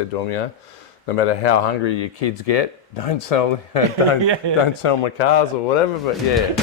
said to them, no matter how hungry your kids get, don't sell, don't sell my cars or whatever. But yeah.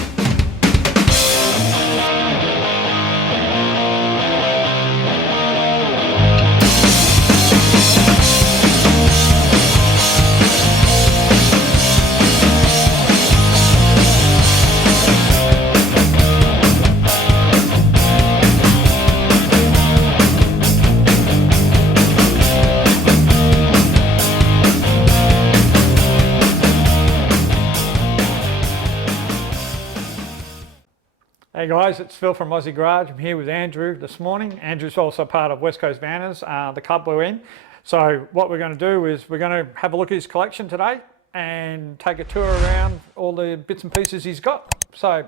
Hey guys, it's Phil from Aussie Garage. I'm here with Andrew this morning. Andrew's also part of West Coast Vanners, the club we're in. So what we're going to do is we're going to have a look at his collection today and take a tour around all the bits and pieces he's got. So,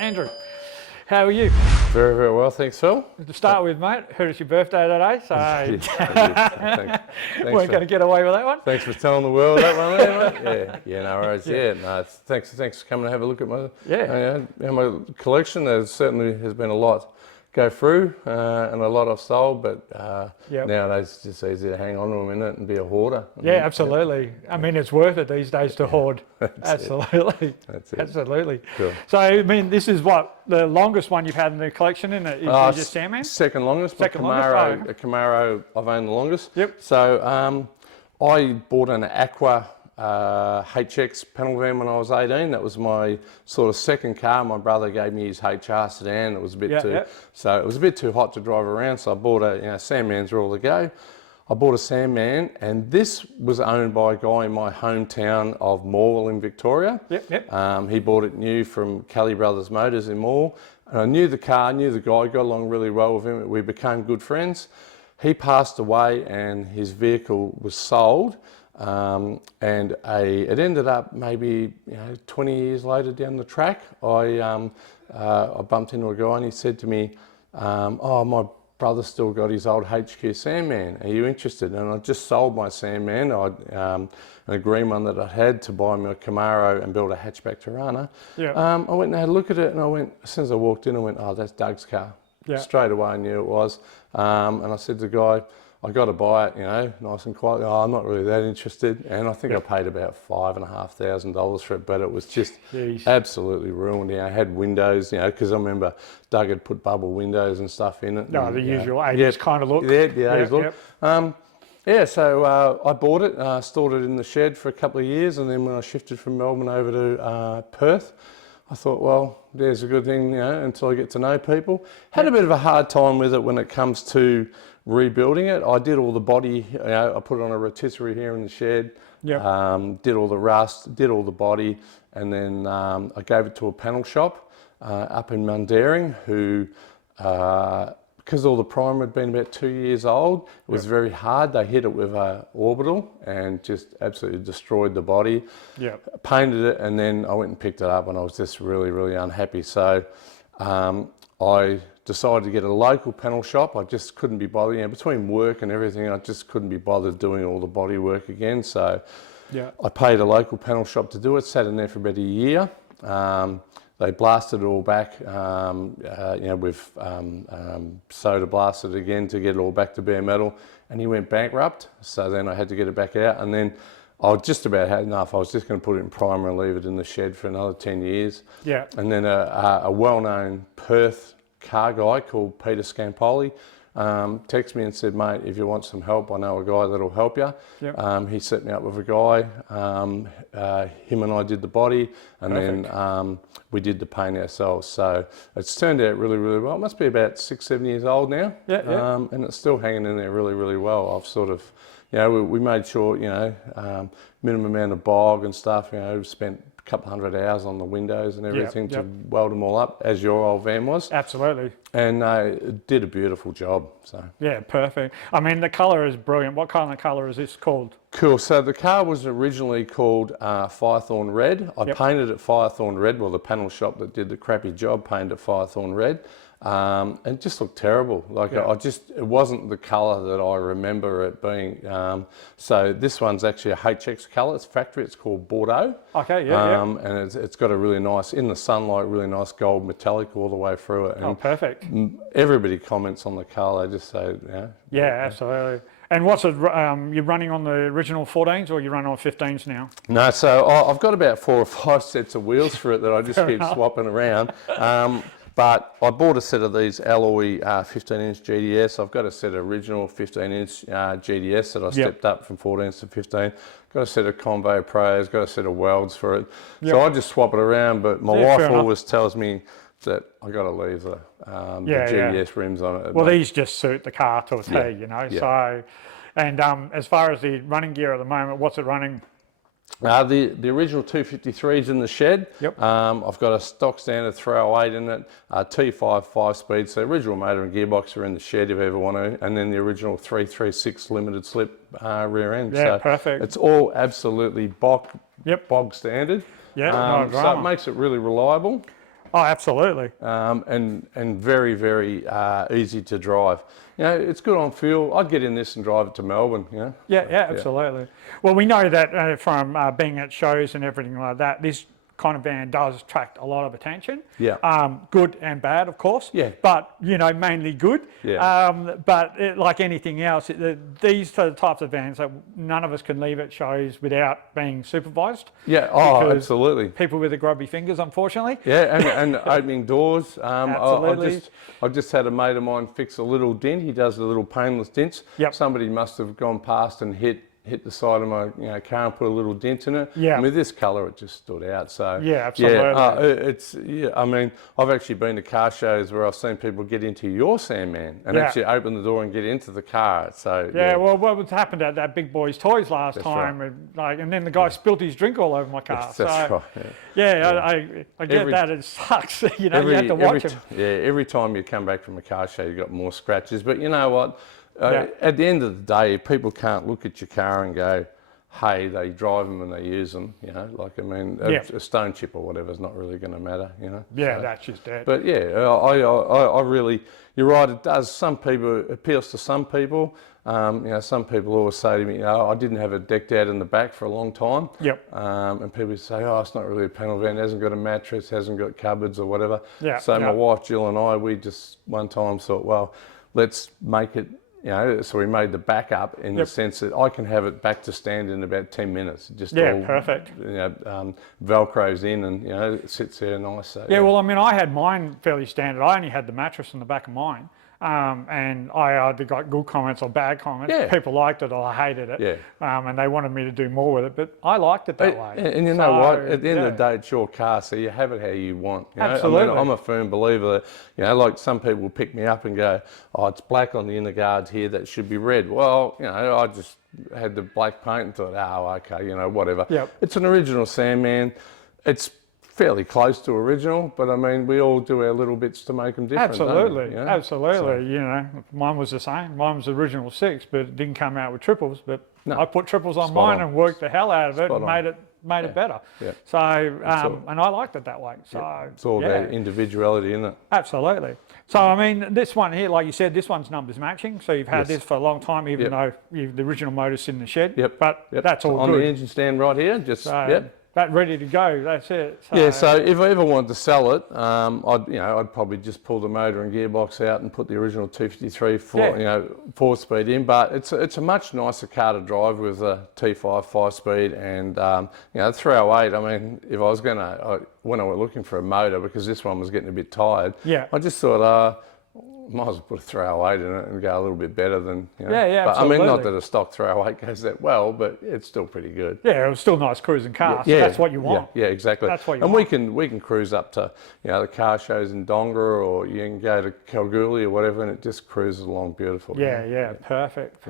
Andrew, how are you? Very, very well, thanks, Phil. To start with, mate, heard it's your birthday today, so thanks weren't going to get away with that one. Thanks for telling the world that one there, mate. Yeah, no worries. No, thanks for coming to have a look at my my collection. There certainly has been a lot go through and a lot I've sold, but nowadays it's just easy to hang on to them in it and be a hoarder. Yeah, absolutely. I mean, it's worth it these days to hoard. Absolutely. That's it. Absolutely. Cool. So, I mean, this is what the longest one you've had in the collection, isn't it? Is just Sandman? Second longest. Second Camaro, longest? a Camaro I've owned the longest. Yep. So I bought an Aqua HX panel van when I was 18. That was my sort of second car. My brother gave me his HR sedan. It was a bit so it was a bit too hot to drive around. So I bought a Sandman's are all the go. I bought a Sandman, and this was owned by a guy in my hometown of Morwell in Victoria. He bought it new from Calais Brothers Motors in Morwell. And I knew the car, knew the guy, got along really well with him. We became good friends. He passed away, and his vehicle was sold. And it ended up maybe 20 years later down the track. I bumped into a guy and he said to me, "Oh, my brother still got his old HX Sandman. Are you interested?" And I just sold my Sandman, a green one that I had, to buy me a Camaro and build a hatchback Tirana. I went and had a look at it, and I went, as soon as I walked in, I went, "Oh, that's Doug's car." Straight away I knew it was. And I said to the guy, "I got to buy it, nice and quiet." "Oh, I'm not really that interested." And I think I paid about $5,500 for it, but it was just absolutely ruined. I had windows, because I remember Doug had put bubble windows and stuff in it. The usual 80s kind of look. Look. So I bought it, stored it in the shed for a couple of years, and then when I shifted from Melbourne over to Perth, I thought, well, there's a good thing, until I get to know people. Had a bit of a hard time with it when it comes to rebuilding it. I did all the body, I put it on a rotisserie here in the shed, did all the rust, did all the body, and then I gave it to a panel shop up in Mundaring who, because all the primer had been about 2 years old, it was very hard. They hit it with an orbital and just absolutely destroyed the body. Painted it, and then I went and picked it up, and I was just really, really unhappy. So I decided to get a local panel shop. I just couldn't be bothered, between work and everything, I just couldn't be bothered doing all the body work again. So I paid a local panel shop to do it, sat in there for about a year. They blasted it all back, with soda blasted again to get it all back to bare metal, and he went bankrupt. So then I had to get it back out, and then I just about had enough. I was just going to put it in primer and leave it in the shed for another 10 years. And then a well-known Perth Car guy called Peter Stampoli texted me and said, "Mate, if you want some help, I know a guy that'll help you." He set me up with a guy. Him and I did the body, and then we did the paint ourselves. So it's turned out really, really well. It must be about 6-7 years old now, and it's still hanging in there really, really well. I've sort of, we made sure, minimum amount of bog and stuff. Spent a couple hundred hours on the windows and everything to weld them all up, as your old van was. Absolutely. And it did a beautiful job. So perfect. I mean, the colour is brilliant. What kind of colour is this called? Cool. So the car was originally called Firethorn Red. I painted it Firethorn Red. Well, the panel shop that did the crappy job painted it Firethorn Red. And it just looked terrible. Like it wasn't the colour that I remember it being. So this one's actually a HX colour. It's factory. It's called Bordeaux. And it's got a really nice, in the sunlight, really nice gold metallic all the way through it. And perfect. Everybody comments on the car. They just say, absolutely. And what's it, you're running on the original 14s or you're running on 15s now? No, so I've got about 4 or 5 sets of wheels for it that I just keep swapping around. But I bought a set of these alloy 15-inch GDS. I've got a set of original 15-inch GDS that I stepped up from 14s to 15. Got a set of Convo Pros, got a set of welds for it. So I just swap it around, but my wife always tells me that I got to leave the GDS rims on it. Well, these just suit the car to a T, you know. So, and as far as the running gear at the moment, what's it running? The original 253's in the shed. Yep. I've got a stock standard 308 in it, T5 5-speed. So original motor and gearbox are in the shed if you ever want to, and then the original 336 limited slip rear end. Yeah, so perfect. It's all absolutely bog standard. Yeah, so it makes it really reliable. Oh, absolutely. And very, very easy to drive. You know, it's good on fuel. I'd get in this and drive it to Melbourne, you know. Yeah, absolutely. Well, we know that from being at shows and everything like that, this kind of van does attract a lot of attention. Yeah. Good and bad, of course. Yeah. But, you know, mainly good. Yeah. But like anything else, these are the types of vans that none of us can leave at shows without being supervised. Yeah, oh, absolutely. People with the grubby fingers, unfortunately. Yeah, and opening doors. Absolutely. I just had a mate of mine fix a little dent. He does the little painless dents. Yep. Somebody must have gone past and hit the side of my car and put a little dent in it. Yeah. And with this colour, it just stood out. So yeah, absolutely. I mean, I've actually been to car shows where I've seen people get into your Sandman and actually open the door and get into the car. So well, what happened at that Big Boys Toys last time, and then the guy spilled his drink all over my car. That's right. I get that. It sucks. You know, you have to watch him. Every time you come back from a car show, you've got more scratches. But you know what? At the end of the day, people can't look at your car and go, hey, they drive them and they use them, you know, like, I mean, a stone chip or whatever is not really going to matter, you know. Yeah, so, that's just it. But yeah, I really, you're right, it does. It appeals to some people. You know, some people always say to me, you know, I didn't have it decked out in the back for a long time. Yep. And people say, oh, it's not really a panel van, it hasn't got a mattress, hasn't got cupboards or whatever. Yeah. So my wife, Jill and I, we just one time thought, well, let's make it, you know, so we made the backup in the sense that I can have it back to stand in about 10 minutes. Just all, perfect. You know, Velcro's in and, you know, it sits there nice. So, well, I mean, I had mine fairly standard. I only had the mattress in the back of mine. And I either got good comments or bad comments. Yeah. People liked it or I hated it. Yeah. And they wanted me to do more with it, but I liked it that way. And you know what? At the end of the day, it's your car, so you have it how you want. You know? Absolutely. I mean, I'm a firm believer that, you know, like some people will pick me up and go, oh, it's black on the inner guards here, that should be red. Well, you know, I just had the black paint and thought, oh, okay, you know, whatever. Yep. It's an original Sandman. It's fairly close to original, but I mean, we all do our little bits to make them different. Absolutely, don't we? You know? absolutely. So, you know, mine was the same. Mine was the original 6, but it didn't come out with triples. But I put triples on mine and worked the hell out of it and made it better. Yeah. So, and I liked it that way. So it's all about individuality, isn't it? Absolutely. So, I mean, this one here, like you said, this one's numbers matching. So you've had this for a long time, even though the original motor's in the shed. But that's all on good. the engine stand right here. Just that ready to go. That's it. So, so if I ever wanted to sell it, I'd probably just pull the motor and gearbox out and put the original 253 4-speed in. But it's a much nicer car to drive with a T5 5-speed and 308. I mean, if I was when I was looking for a motor, because this one was getting a bit tired, I just thought, might as well put a 308 in it and go a little bit better than, you know. But absolutely. I mean, not that a stock 308 goes that well, but it's still pretty good. Yeah, it was still a nice cruising car. So that's what you want. Yeah, exactly. That's what you want. And we can cruise up to, you know, the car shows in Donga, or you can go to Kalgoorlie or whatever, and it just cruises along beautiful. Yeah, perfect.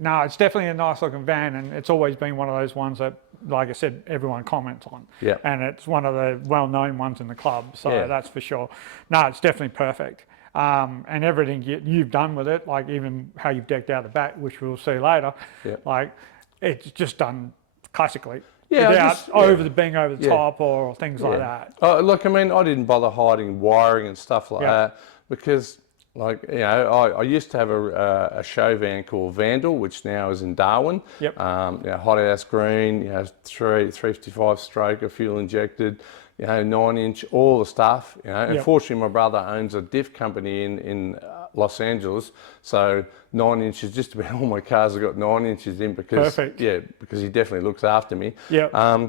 No, it's definitely a nice looking van, and it's always been one of those ones that, like I said, everyone comments on. Yeah. And it's one of the well-known ones in the club, so that's for sure. No, it's definitely perfect. And everything you've done with it, like even how you've decked out the back, which we'll see later, like it's just done classically. Without being over the top or things like that. Look, I mean, I didn't bother hiding wiring and stuff like that because Like, you know, I used to have a show van called Vandal, which now is in Darwin. Yep. You know, hot ass green, you know, 355 stroker, fuel injected, you know, 9-inch, all the stuff. You know, Yep. unfortunately, my brother owns a diff company in Los Angeles, so 9 inches. Just about all my cars have got 9 inches in because Perfect. yeah, because he definitely looks after me. Yeah.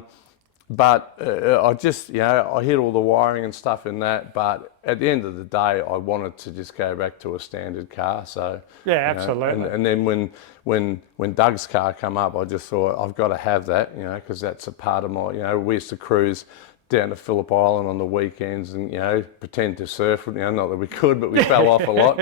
But I just, you know, I hit all the wiring and stuff in that. But at the end of the day, I wanted to just go back to a standard car. So Yeah, you know, absolutely. and then when Doug's car come up, I just thought I've got to have that, you know, because that's a part of my, you know, we used to cruise down to Phillip Island on the weekends and, you know, pretend to surf. You know, not that we could, but we fell off a lot.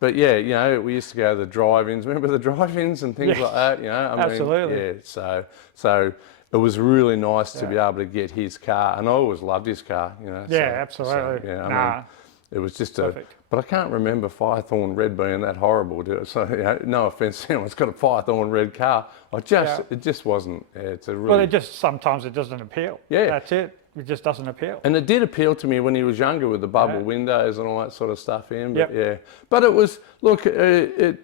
But yeah, you know, we used to go to the drive-ins. Remember the drive-ins and things like that? You know, I mean, Absolutely. yeah. So it was really nice to be able to get his car, and I always loved his car. You know. Yeah, absolutely. Yeah, I Nah. mean, it was just Perfect. but I can't remember Firethorn Red being that horrible. So, you know, no offense to anyone, it's got a Firethorn Red car. It just wasn't. Yeah, it's a really. Well, sometimes it doesn't appeal. Yeah. That's it. It just doesn't appeal. And it did appeal to me when he was younger with the bubble windows and all that sort of stuff in. But Yep. yeah, but it was, look, it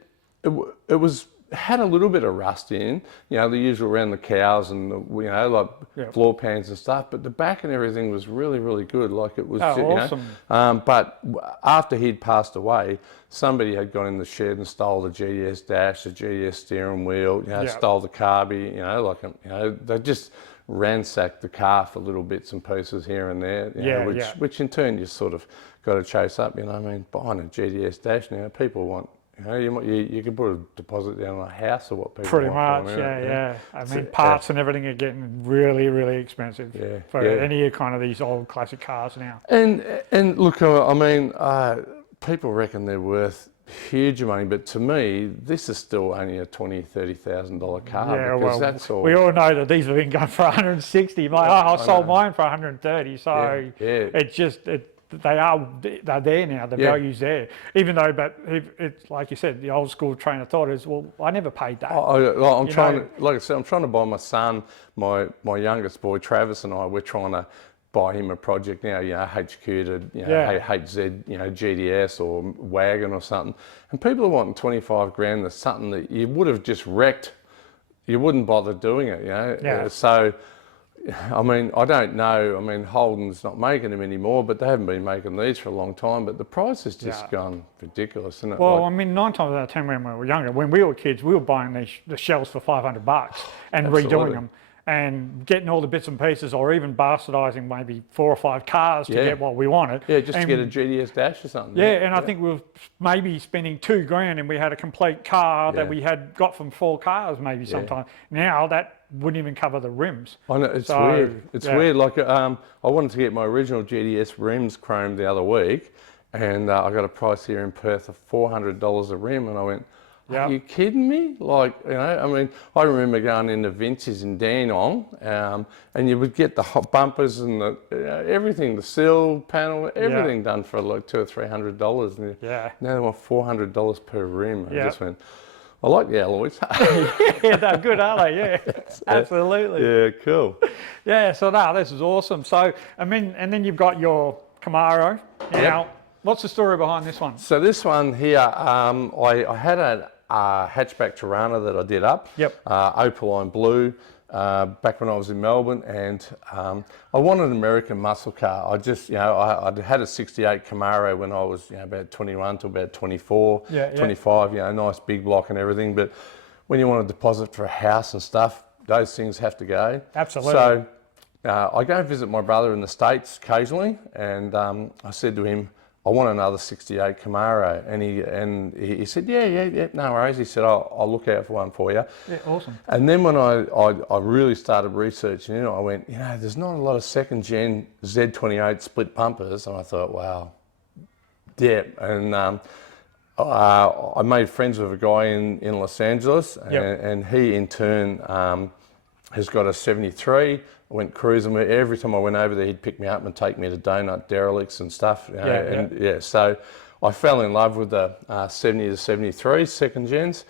was, had a little bit of rust in, you know, the usual around the cows and the, you know, like floor pans and stuff. But the back and everything was really, really good. Like it was, awesome. You know, but after he'd passed away, somebody had gone in the shed and stole the GDS dash, the GDS steering wheel, you know, stole the carby, you know, like, you know, they just ransacked the car for little bits and pieces here and there, you know, which in turn you sort of got to chase up, you know. I mean, buying a GDS dash now, people want, you know, you can put a deposit down on a house or what people Pretty want. much, yeah. I mean, parts and everything are getting really, really expensive for any kind of these old classic cars now. And look, I mean, people reckon they're worth huge money, but to me, this is still only a $20,000-$30,000 car. Yeah, because well, that's all. we all know that these have been going for 160. Like, I sold mine for 130. So it's just they're there now. The value's there. Even though, but it's like you said, the old school train of thought is, well, I never paid that. I'm trying to, like I said, I'm trying to buy my son, my youngest boy, Travis, and we're trying to buy him a project now, you know, HQ to, you know, HZ, you know, GDS or wagon or something. And people are wanting 25 grand. That's something that you would have just wrecked. You wouldn't bother doing it, you know. Yeah. So, I mean, I don't know. I mean, Holden's not making them anymore, but they haven't been making these for a long time. But the price has just gone ridiculous, isn't it? Well, I mean, 9 times out of 10 when we were younger, when we were kids, we were buying the shells for $500 and redoing them and getting all the bits and pieces, or even bastardising maybe 4 or 5 cars to get what we wanted. Yeah, just to get a GDS dash or something. Yeah, and I think we were maybe spending $2 grand and we had a complete car that we had got from 4 cars maybe sometime. Now that wouldn't even cover the rims. I know, it's weird. It's weird. Like, I wanted to get my original GDS rims chromed the other week, and I got a price here in Perth of $400 a rim, and I went, are you kidding me? Like, you know, I mean, I remember going into Vince's in Dandenong, and you would get the hot bumpers and the everything, the sill panel, everything done for like $200 or $300. And now they want $400 per rim. I just went, I like the alloys. Yeah, they're good, aren't they? Yeah, absolutely. Yeah, cool. Yeah, so this is awesome. So, I mean, and then you've got your Camaro. Now, what's the story behind this one? So this one here, I had a hatchback Tirana that I did up, opaline blue, back when I was in Melbourne, and I wanted an American muscle car. I just, you know, I had a 68 Camaro when I was, you know, about 21 to about 24, 25, you know, nice big block and everything. But when you want a deposit for a house and stuff, those things have to go. Absolutely. So I go and visit my brother in the States occasionally, and I said to him, I want another 68 Camaro. And he said, yeah, no worries. He said, I'll look out for one for you. Yeah, awesome. And then when I really started researching it, I went, you know, there's not a lot of second gen Z28 split pumpers. And I thought, wow, and I made friends with a guy in Los Angeles, and he in turn has got a 73. I went cruising. Every time I went over there, he'd pick me up and take me to donut derelicts and stuff. You know, so I fell in love with the 70 to 73 second gens.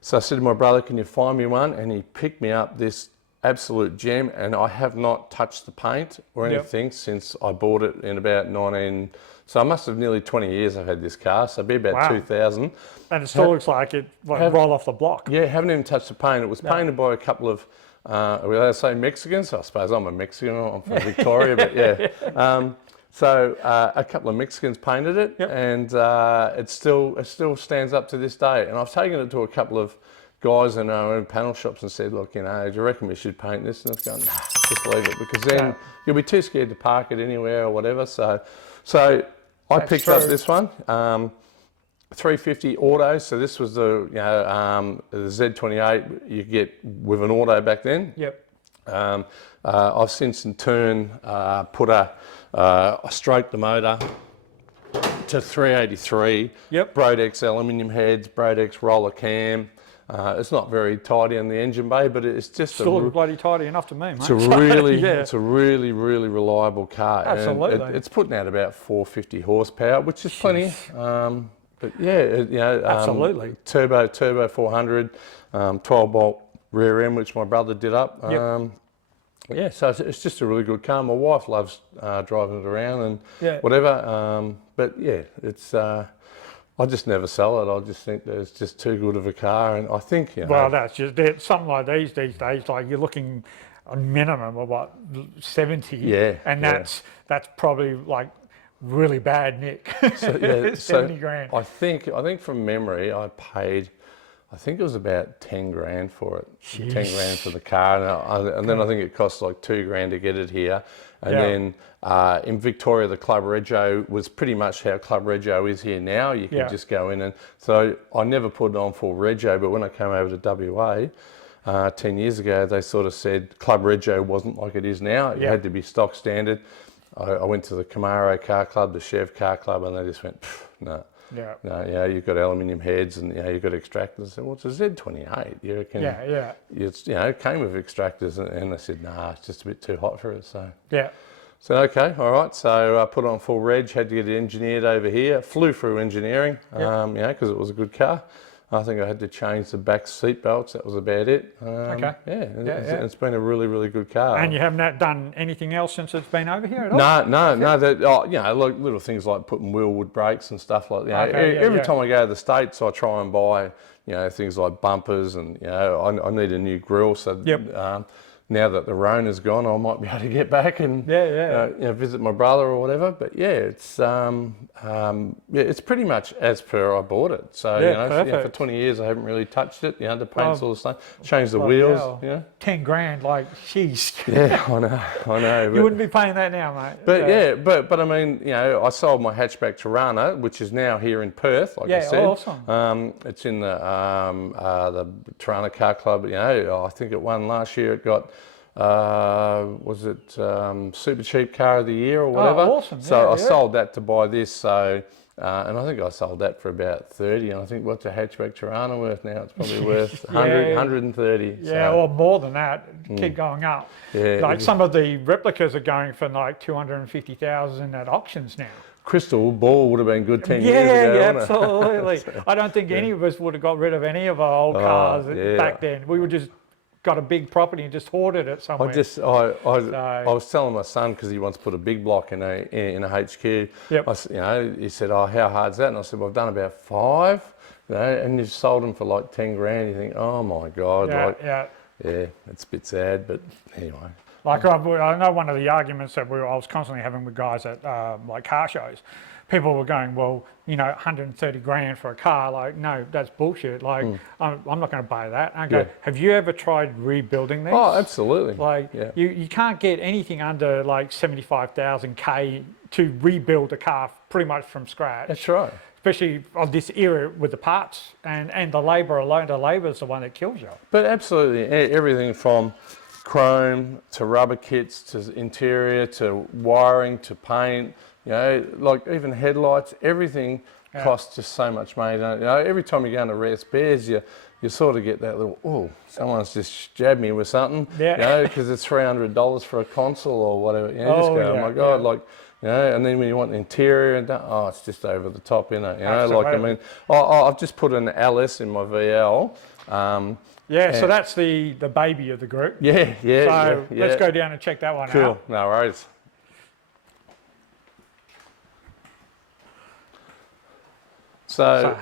So I said to my brother, can you find me one? And he picked me up this absolute gem, and I have not touched the paint or anything since I bought it in about So I must have nearly 20 years I've had this car, so it'd be about Wow. 2000. And it still looks like it roll off the block. Yeah, haven't even touched the paint. It was painted by a couple of, are we allowed to say Mexicans? I suppose I'm a Mexican, I'm from Victoria, but yeah. So a couple of Mexicans painted it, and it still stands up to this day. And I've taken it to a couple of guys in our own panel shops and said, look, you know, do you reckon we should paint this? And it's going, nah, just leave it, because then you'll be too scared to park it anywhere or whatever. So I picked up this one, 350 auto. So this was the the Z28 you get with an auto back then. Yep. I've since in turn put I stroked the motor to 383. Yep. Brodex aluminium heads, Brodex roller cam. It's not very tidy on the engine bay, but it's just Still bloody tidy enough to me, mate. it's a really reliable car. Absolutely. And it's putting out about 450 horsepower, which is plenty. But yeah, absolutely. Turbo 400, 12-bolt rear end, which my brother did up. Yeah, so it's just a really good car. My wife loves driving it around and whatever. But yeah, it's. I just never sell it. I just think that it's just too good of a car, and I think Well, that's just it. Something like these days, like you're looking a minimum of what 70. Yeah, and that's probably like really bad nick. So, 70 grand. I think from memory, I paid. I think it was about 10 grand for it. Jeez. 10 grand for the car, and then I think it cost like 2 grand to get it here. And then in Victoria, the Club Rego was pretty much how Club Rego is here now. You could just go in, and so I never put it on full Rego, but when I came over to WA 10 years ago, they sort of said Club Rego wasn't like it is now. It had to be stock standard. I went to the Camaro Car Club, the Chev Car Club, and they just went, no. Yeah. No, you've got aluminium heads and you've got extractors. I said, well, it's a Z28. You reckon? It's, it came with extractors, and I said, nah, it's just a bit too hot for it. So so okay, all right. So I put it on full reg. Had to get it engineered over here. Flew through engineering, because it was a good car. I think I had to change the back seat belts. That was about it. It's been a really good car. And you haven't done anything else since it's been over here at all? No. Like little things like putting wheelwood brakes and stuff like that. Every time I go to the States, I try and buy things like bumpers, and I need a new grille. So now that the Rona's gone, I might be able to get back and visit my brother or whatever. But it's pretty much as per I bought it. So for 20 years I haven't really touched it. The paint's all the same. Changed the wheels. 10 grand, like, jeez. Yeah, I know. You wouldn't be paying that now, mate. But but I mean, I sold my hatchback Tirana, which is now here in Perth. Like I said, awesome. it's in the Tirana Car Club. I think it won last year. It got. Was it Super Cheap Car of the Year or whatever? Oh, awesome. So I sold that to buy this. So and I think I sold that for about 30. And I think what's a hatchback Tirana worth now? It's probably worth 100, 130. Yeah, or more than that. Keep going up. Yeah, like some of the replicas are going for like 250,000 at auctions now. Crystal Ball would have been good 10 years ago. Yeah, absolutely. I don't think any of us would have got rid of any of our old cars back then. We would just got a big property and just hoarded it somewhere. I was telling my son, because he wants to put a big block in a HQ. He said, "Oh, how hard's that?" And I said, "Well, I've done about 5, and you've sold them for like 10 grand." You think, "Oh my God!" It's a bit sad, but anyway. Like I know one of the arguments that I was constantly having with guys at like car shows. People were going, well, 130 grand for a car. Like, no, that's bullshit. Like, I'm not going to buy that. I go, have you ever tried rebuilding these? Oh, absolutely. Like, you can't get anything under like 75,000 K to rebuild a car pretty much from scratch. That's right. Especially on this era with the parts and the labour alone. The labour is the one that kills you. But absolutely, everything from chrome to rubber kits to interior to wiring to paint. Like even headlights, everything costs just so much money. Every time you go into Rare Spares, you sort of get that little, someone's just jabbed me with something. Because it's $300 for a console or whatever. Oh my God, and then when you want the interior, and it's just over the top, Absolutely. I've just put an LS in my VL. So that's the baby of the group. So let's go down and check that one out. Cool, no worries. So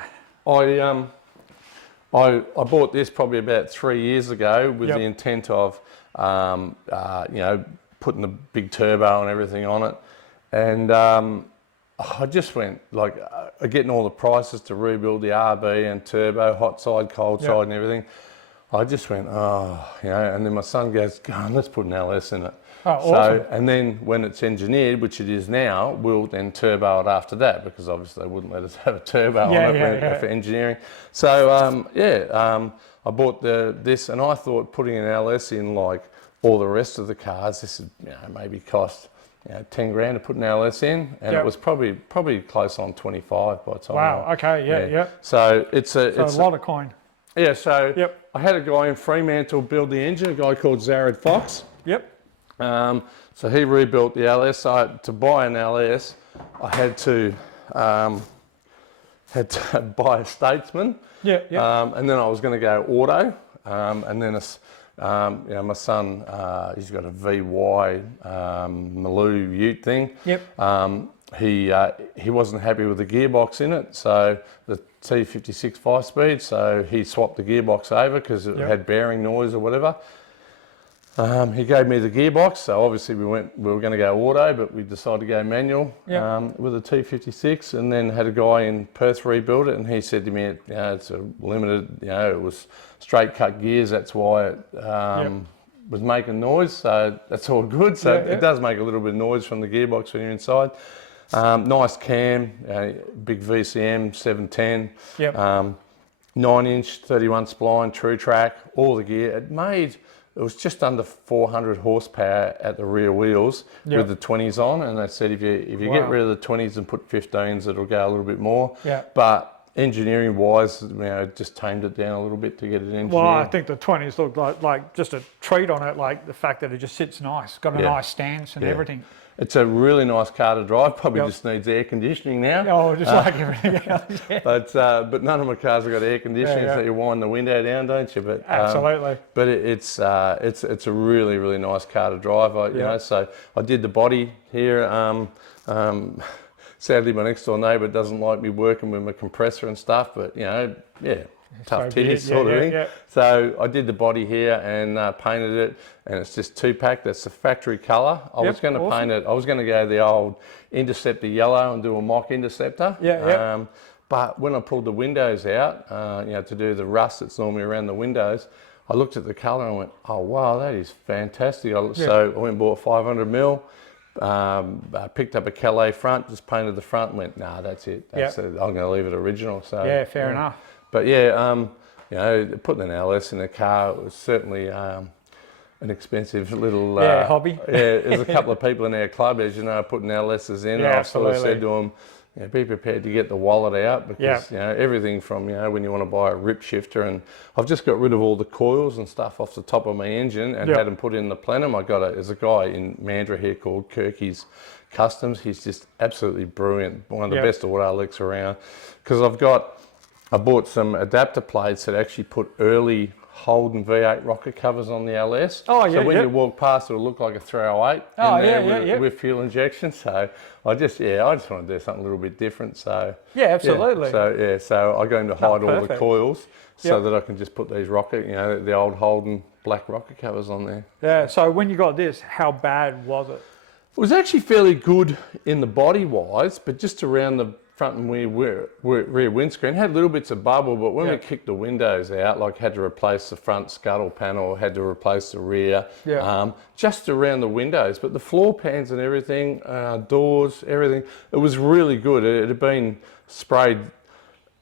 I bought this probably about 3 years ago with the intent of, you know, putting the big turbo and everything on it. And I just went, like, getting all the prices to rebuild the RB and turbo, hot side, cold side and everything. I just went, oh, you know, and then my son goes, go on, let's put an LS in it. Oh, awesome. And then when it's engineered, which it is now, we'll then turbo it after that, because obviously they wouldn't let us have a turbo on it for engineering. So I bought this, and I thought putting an LS in like all the rest of the cars, this would, you know, maybe cost, you know, 10 grand to put an LS in, and it was probably close on 25 by the time. Wow. Okay. So it's a lot of coin. Yeah. So I had a guy in Fremantle build the engine, a guy called Zared Fox. So he rebuilt the LS. So to buy an LS, I had to buy a Statesman. And then I was going to go auto, and then you know, my son, he's got a VY Maloo Ute thing. He wasn't happy with the gearbox in it, so the T56 5-speed. So he swapped the gearbox over because it had bearing noise or whatever. He gave me the gearbox, so obviously we were going to go auto, but we decided to go manual with a T56, and then had a guy in Perth rebuild it, and he said to me, you know, it's a limited, you know, it was straight cut gears, that's why it was making noise, so that's all good. So it does make a little bit of noise from the gearbox when you're inside. Nice cam, big VCM 710, 9-inch 31 spline, true track, all the gear. It was just under 400 horsepower at the rear wheels with the 20s on, and they said if you get rid of the 20s and put 15s, it'll go a little bit more. But engineering wise, you know, just tamed it down a little bit to get it engineered. Well, I think the 20s look like just a treat on it, like the fact that it just sits nice, got a nice stance and everything. It's a really nice car to drive. Probably just needs air conditioning now. Oh, just like everything else. But none of my cars have got air conditioning, so you wind the window down, don't you? But absolutely. But it's a really, really nice car to drive. You know, so I did the body here. Sadly, my next door neighbour doesn't like me working with my compressor and stuff. But you know, tough titties sort of thing. So I did the body here and painted it, and it's just 2-pack. That's the factory colour. I was going to paint it. I was going to go the old Interceptor yellow and do a mock Interceptor. But when I pulled the windows out, you know, to do the rust that's normally around the windows, I looked at the colour and went, oh wow, that is fantastic. So I went and bought 500mm. I picked up a Calais front, just painted the front, and went, nah, that's it. I'm going to leave it original. So fair enough. But you know, putting an LS in a car was certainly an expensive little hobby. There's a couple of people in our club, as you know, putting LSs in. I've sort of said to them, you know, be prepared to get the wallet out, because you know, everything from, you know, when you want to buy a rip shifter, and I've just got rid of all the coils and stuff off the top of my engine and had them put in the plenum. There's a guy in Mandurah here called Kirky's Customs. He's just absolutely brilliant, one of the best auto licks around, because I bought some adapter plates that actually put early Holden V8 rocket covers on the LS. So when you walk past, it'll look like a 308 with fuel injection. So I just want to do something a little bit different. So absolutely. So I go in to hide all the coils so that I can just put these rocket, you know, the old Holden black rocket covers on there. Yeah. So when you got this, how bad was it? It was actually fairly good in the body wise, but just around the front and rear windscreen had little bits of bubble, but when we kicked the windows out, like had to replace the front scuttle panel, had to replace the rear, just around the windows, but the floor pans and everything, doors, everything, it was really good. It had been sprayed.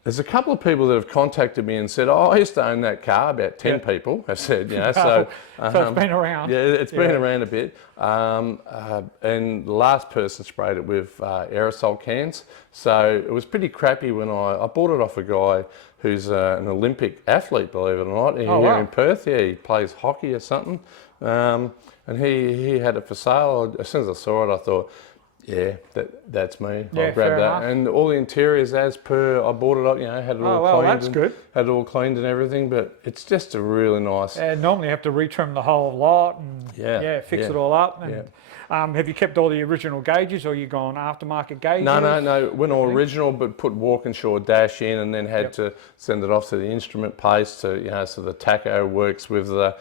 There's a couple of people that have contacted me and said, oh, I used to own that car, about 10 people have said, you know, so it's been around. Yeah, it's been around a bit. And the last person sprayed it with aerosol cans. So it was pretty crappy when I bought it off a guy who's an Olympic athlete, believe it or not, here in Perth. Yeah, he plays hockey or something. And he had it for sale. As soon as I saw it, I thought, Yeah, that's me. Yeah, I'll grab fair that. enough. And all the interiors as per, I bought it up, had it all Oh, well, cleaned. that's and good. Had it all cleaned and everything, but it's just a really nice. Normally you have to retrim the whole lot and fix it all up. And have you kept all the original gauges, or you gone aftermarket gauges? No. Went all original, but put Walkinshaw dash in, and then had to send it off to the instrument paste to, so the tacho works with the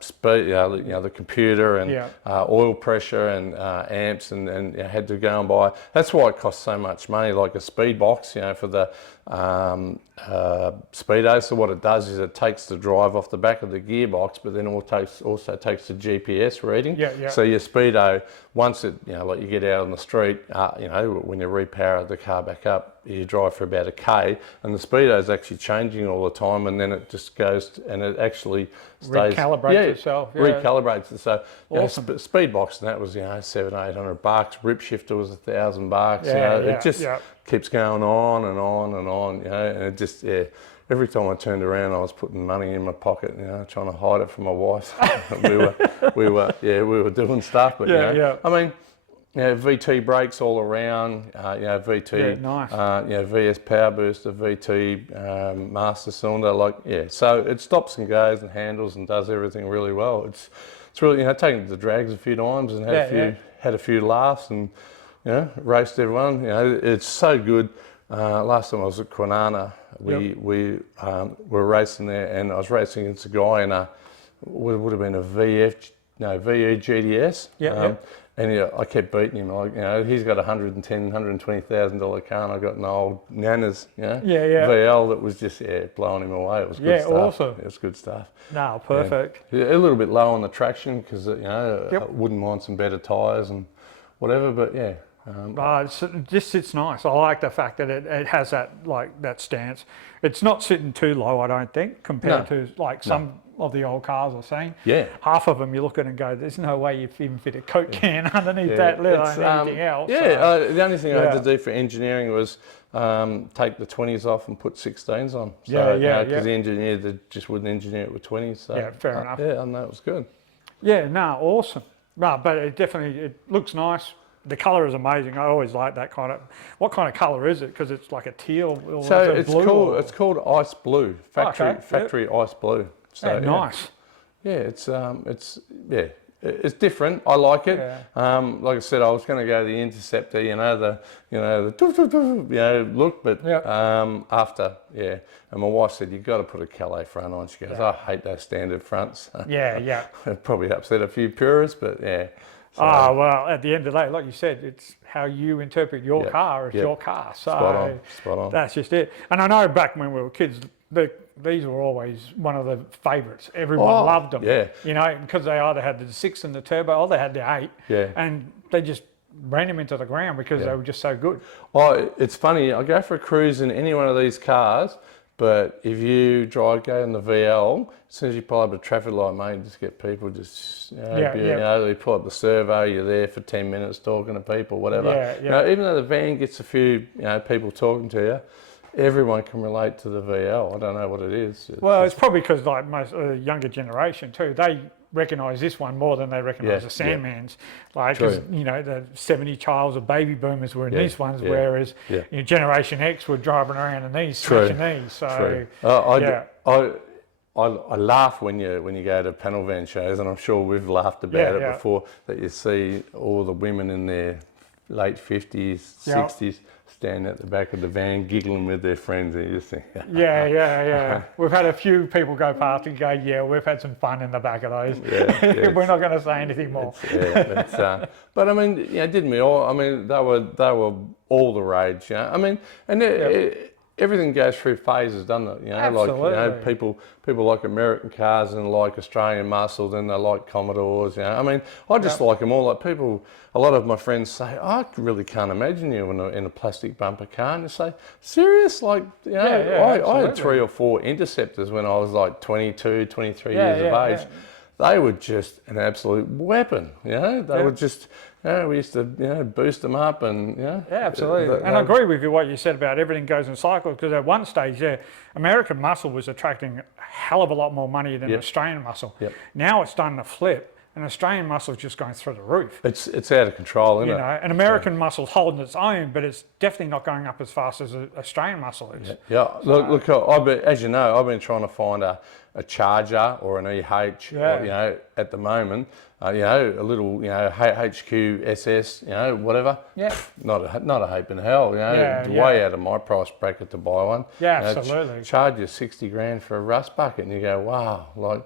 speed, the computer and oil pressure and amps, and had to go and buy. That's why it costs so much money, like a speed box, for the speedo. So what it does is it takes the drive off the back of the gearbox, but then also takes the GPS reading. So your speedo, once it, like you get out on the street, when you repower the car back up, you drive for about a K, and the speedo is actually changing all the time, and then it just goes and it actually stays, recalibrates itself. Recalibrates it. So awesome. speed box, and that was $700-800. Rip shifter was $1,000. It just keeps going on and on and on. And it just every time I turned around, I was putting money in my pocket, trying to hide it from my wife. we were doing stuff, but I mean. VT brakes all around, VT, nice. VS power booster, VT master cylinder, so it stops and goes and handles and does everything really well. It's really, taken it to the drags a few times and had a few laughs and, raced everyone. It's so good. Last time I was at Kwinana, we were racing there, and I was racing against a guy in would have been a VE GTS. And I kept beating him. He's got $120,000 car, and I got an old Nana's, VL that was just blowing him away. It was good stuff. Awesome. It was good stuff. No, perfect. A little bit low on the traction because I wouldn't mind some better tyres and whatever. But it just sits nice. I like the fact that it has that stance. It's not sitting too low, I don't think, compared to some of the old cars I've seen. Half of them you look at and go, there's no way you even fit a Coke can underneath that, let alone anything else. The only thing I had to do for engineering was take the 20s off and put 16s on. Because the engineer just wouldn't engineer it with 20s. So, fair enough. And that was good. Awesome. No, but it looks nice. The colour is amazing. I always like that kind of. What kind of colour is it? Because it's like a teal. So it's called ice blue. Factory ice blue. So, nice. It's different. I like it. Like I said, I was going to go the Interceptor, the look, but after, and my wife said, you've got to put a Calais front on. She goes, I hate those standard fronts. It probably upset a few purists, but So, well, at the end of the day, like you said, it's how you interpret your car as your car. So spot on. That's just it. And I know back when we were kids, these were always one of the favourites. Everyone loved them. Because they either had the 6 and the turbo, or they had the 8. And they just ran them into the ground because they were just so good. Well, it's funny. I go for a cruise in any one of these cars, but if you go in the VL, as soon as you pull up a traffic light, mate, you just get people they pull up the servo, you're there for 10 minutes talking to people, whatever. Even though the van gets a few people talking to you, everyone can relate to the VL. I don't know what it is. It's probably because most younger generation too, they recognise this one more than they recognise the Sandmans. Because the 70 childs of baby boomers were in these ones, whereas Generation X were driving around in these, smashing these. So I laugh when you go to panel van shows, and I'm sure we've laughed about it before, that you see all the women in their late 50s, 60s standing at the back of the van giggling with their friends, and you just think, We've had a few people go past and go, we've had some fun in the back of those. We're not going to say anything more. But I mean, didn't we all? I mean, they were all the rage. I mean, and everything goes through phases, doesn't it? Absolutely. People like American cars and like Australian muscles, and they like Commodores. I mean, I just like them all. Like a lot of my friends say, I really can't imagine you in a plastic bumper car. And you say, serious? I had 3 or 4 Interceptors when I was like 22, 23 years of age. They were just an absolute weapon. They were just. We used to, boost them up and, absolutely. And I agree with you what you said about everything goes in cycles, because at one stage, American muscle was attracting a hell of a lot more money than Australian muscle. Now it's starting to flip, and Australian muscle's just going through the roof. It's out of control, isn't You it? know, and American muscle's holding its own, but it's definitely not going up as fast as Australian muscle is. Yeah. Look. As you know, I've been trying to find a charger or an EH. Yeah. Or, you know, at the moment, you know, a little, you know, HQ SS, you know, whatever. Yeah. Not a heap in hell. You know, Yeah, way out of my price bracket to buy one. Yeah, you know, absolutely. Charge you 60 grand for a rust bucket, and you go, wow, like.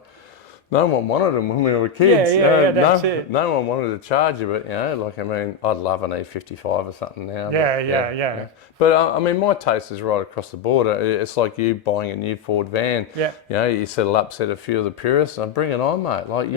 No one wanted them when we were kids. That's it. No one wanted to charge you, but you know, like I mean, I'd love an E55 or something now. Yeah. But I mean, my taste is right across the board. It's like you buying a new Ford van. Yeah. You know, you settle upset a few of the purists and bring it on, mate. Like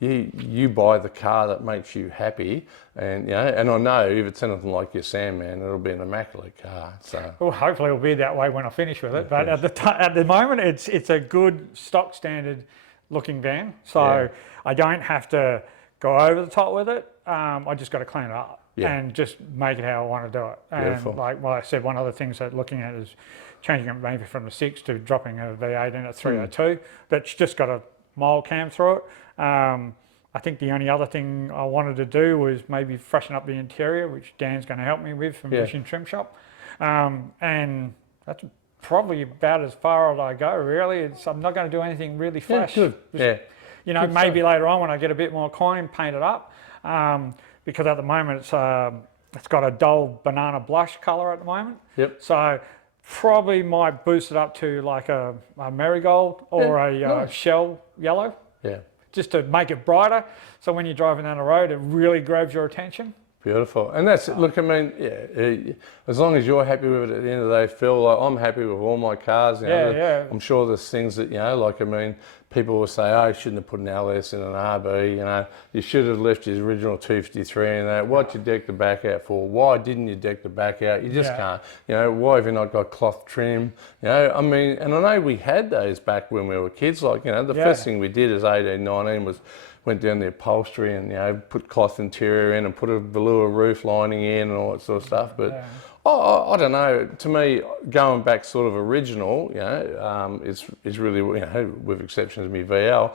you buy the car that makes you happy, and you know, and I know if it's anything like your Sandman, it'll be an immaculate car. So. Well, hopefully it'll be that way when I finish with it. But at the moment, it's a good stock standard looking van, so I don't have to go over the top with it. I just got to clean it up and just make it how I want to do it. Beautiful. And like I said, one of the things that looking at is changing it maybe from the 6 to dropping a V8 in at 302. That's just got a mild cam through it. I think the only other thing I wanted to do was maybe freshen up the interior, which Dan's going to help me with from Vision Trim Shop, and that's probably about as far as I go, really. I'm not going to do anything really flash. Yeah, good. You know, good maybe stuff. later on when I get a bit more coin, paint it up. Because at the moment it's got a dull banana blush colour at the moment. Yep. So probably might boost it up to like a marigold or a shell yellow. Yeah. Just to make it brighter. So when you're driving down the road, it really grabs your attention. Beautiful. And that's, look, I mean, as long as you're happy with it at the end of the day, Phil, like I'm happy with all my cars. You know, I'm sure there's things that, you know, like, I mean, people will say, oh, you shouldn't have put an LS in an RB, you know, you should have left your original 253 in that. Why'd you deck the back out for? Why didn't you deck the back out? You just can't. You know, why have you not got cloth trim? You know, I mean, and I know we had those back when we were kids. Like, you know, the first thing we did as 18, 19 was went down the upholstery and, you know, put cloth interior in and put a velour roof lining in and all that sort of stuff. But I don't know. To me, going back sort of original, you know, is really, you know, with exceptions of me VL.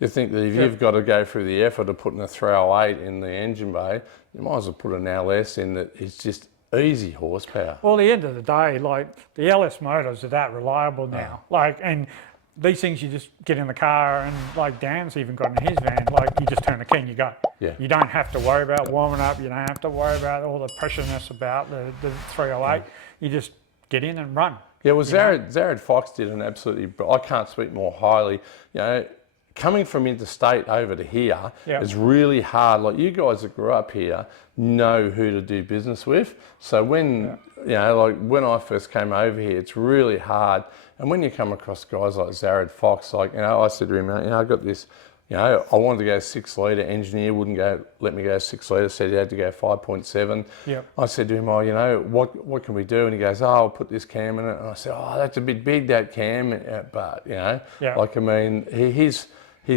You think that if you've got to go through the effort of putting a 308 in the engine bay, you might as well put an LS in that is just easy horsepower. Well, at the end of the day, like the LS motors are that reliable now. Like, and these things you just get in the car, and like Dan's even got in his van, like you just turn the key and you go. Yeah. You don't have to worry about warming up. You don't have to worry about all the pressureness about the 308. You just get in and run. Yeah, well, Zared Fox did an absolutely, I can't speak more highly, you know, coming from interstate over to here is really hard. Like you guys that grew up here know who to do business with. So when, you know, like when I first came over here, it's really hard. And when you come across guys like Zared Fox, like, you know, I said to him, you know, I got this, you know, I wanted to go 6 litre, engineer wouldn't let me go 6 litre, said he had to go 5.7. I said to him, oh, you know, what can we do? And he goes, oh, I'll put this cam in it. And I said, oh, that's a bit big, that cam. But, you know, like, I mean, he's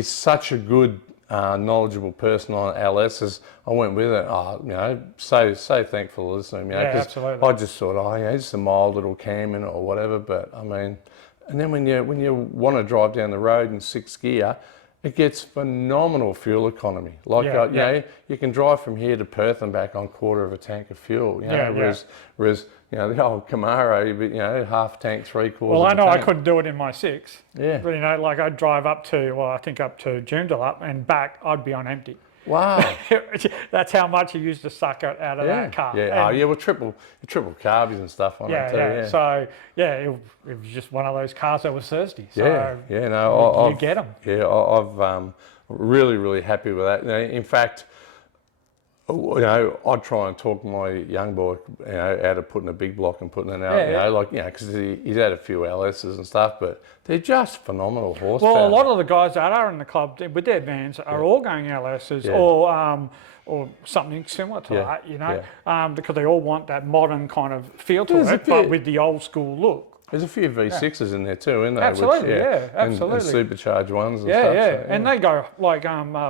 such a good, knowledgeable person on LSs. I went with it. Oh, you know, so thankful to listen to him. You know, absolutely. I just thought, oh, you know, just a mild little cam in it or whatever. But I mean, and then when you want to drive down the road in 6th gear, it gets phenomenal fuel economy. Like, you know, you can drive from here to Perth and back on 1/4 of a tank of fuel. You know, whereas you know, the old Camaro, you know, half tank, 3/4. Well, I know I couldn't do it in my 6. Yeah. But, you know, like I'd drive up to, well, I think up to Joondalup and back, I'd be on empty. Wow. That's how much you used to suck it out of that car. Yeah, well, triple carbies and stuff on it too. So, it was just one of those cars that was thirsty. So you get them. Yeah, I've really, really happy with that. You know, in fact, you know, I'd try and talk my young boy, you know, out of putting a big block and putting it out, you know, like, you know, because he's had a few LSs and stuff, but they're just phenomenal horsepower. Well, a lot of the guys that are in the club with their vans are all going LSs or something similar to that, you know, because they all want that modern kind of feel to it, but with the old school look. There's a few V6s in there too, isn't there? Absolutely, absolutely. And supercharged ones and stuff. So, and they go like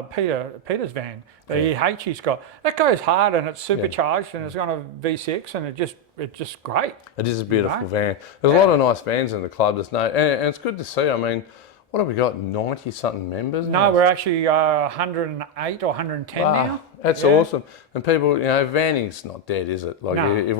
Peter's van, the EH he's got. That goes hard and it's supercharged and it's got a V6 and it's just great. It is a beautiful van. There's a lot of nice vans in the club, and it's good to see. I mean, what have we got, 90 something members No, now? we're actually 108 or 110 now. That's Yeah. awesome. And people, you know, vanning's not dead, is it? Like No. if